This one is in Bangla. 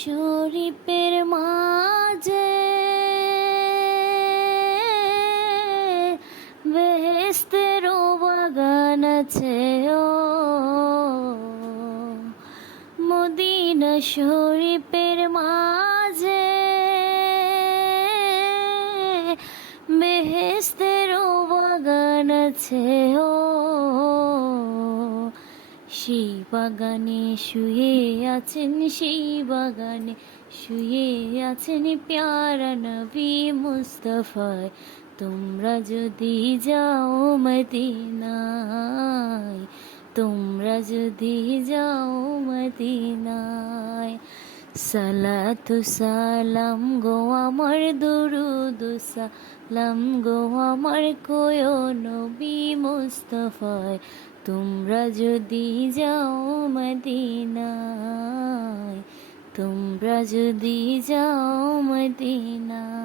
শরীফের মাঝে বেহেশতেরও বাগান আছে ও মদিনা শরীফের মাঝে বেহেশতেরও বাগান আছে ও সেই বাগানে শুয়ে আছেন, সেই বাগানে শুয়ে আছেন প্যারা নবী মুস্তাফায়। তোমরা যদি যাও মদিনায়, তোমরা যদি যাও মদিনায়, সালাতু সালাম গো আমার, দুরুদ সালাম গো আমার কোয় নবী মুস্তাফায়। তোমরা যদি যাও মদিনায়, তোমরা যদি যাও মদিনায়।